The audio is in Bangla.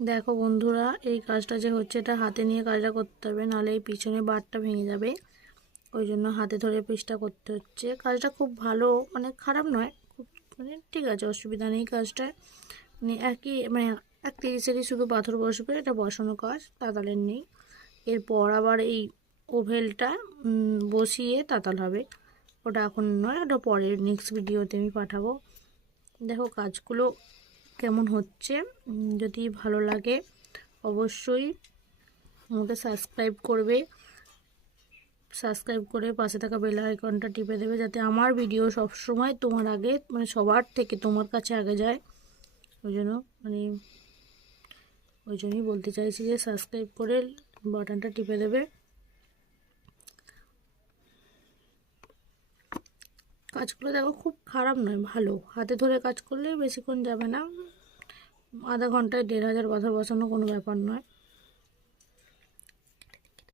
দেখো বন্ধুরা, এই কাজটা যে হচ্ছে এটা হাতে নিয়ে কাজটা করতে হবে, নাহলে এই পিছনে বারটা ভেঙে যাবে। ওই জন্য হাতে ধরে পিসটা করতে হচ্ছে। কাজটা খুব ভালো, মানে খারাপ নয়, খুব মানে ঠিক আছে, অসুবিধা নেই কাজটা। মানে একই মানে এক তিরিশেরই শুধু পাথর বসবে, এটা বসানো কাজ, তাতালের নেই। এরপর আবার এই ওভেলটা বসিয়ে তাতাল হবে। ওটা এখন নয়, ওটা পরের নেক্সট ভিডিওতে আমি পাঠাবো। দেখো কাজগুলো কেমন হচ্ছে। যদি ভালো লাগে অবশ্যই আমাকে সাবস্ক্রাইব করবে। সাবস্ক্রাইব করে পাশে থাকা বেল আইকনটা টিপে দেবে, যাতে আমার ভিডিও সব সময় তোমার আগে, মানে সবার থেকে তোমার কাছে আগে যায়। ওই জন্য মানে ওই জন্যই বলতে চাইছি যে সাবস্ক্রাইব করে বাটনটা টিপে দেবে। কাজগুলো দেখো খুব খারাপ নয়, ভালো। হাতে ধরে কাজ করলে বেশিক্ষণ যাবে না, আধা ঘন্টায় 1500 পাথর বসানো কোনো ব্যাপার নয়।